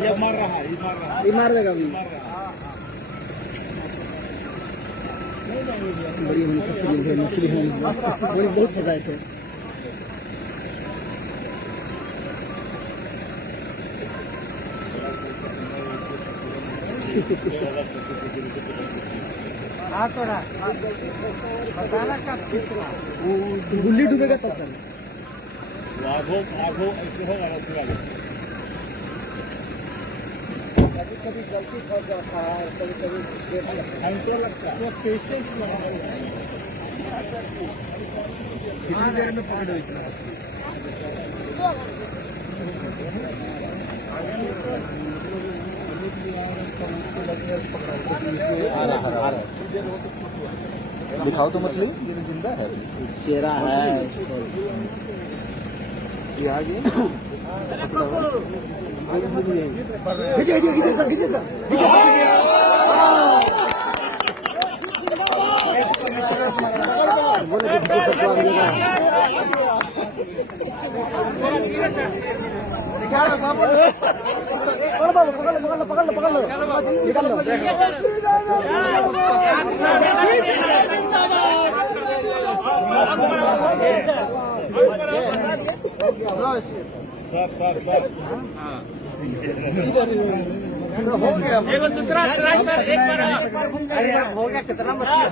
ये मार रहा है, ये मार देगा अभी। बड़ी मछली है, बड़ी बहुत फंसाए थे। गुल्ली डूबेगा तब सर आगो आगो ऐसे होगा ना फिर आगे। कभी कभी गलती फंस जाता है, कभी कभी घंटों लगता है, तो पेशेंस लगाना है। कितनी देर में पकड़ हुई थी? दिखाओ तो मछली, ये जिंदा है, चेहरा है ये आगे पकड़ लो निकाल लो। दूसरा ट्राई सर, एक बार हो गया, कितना मछली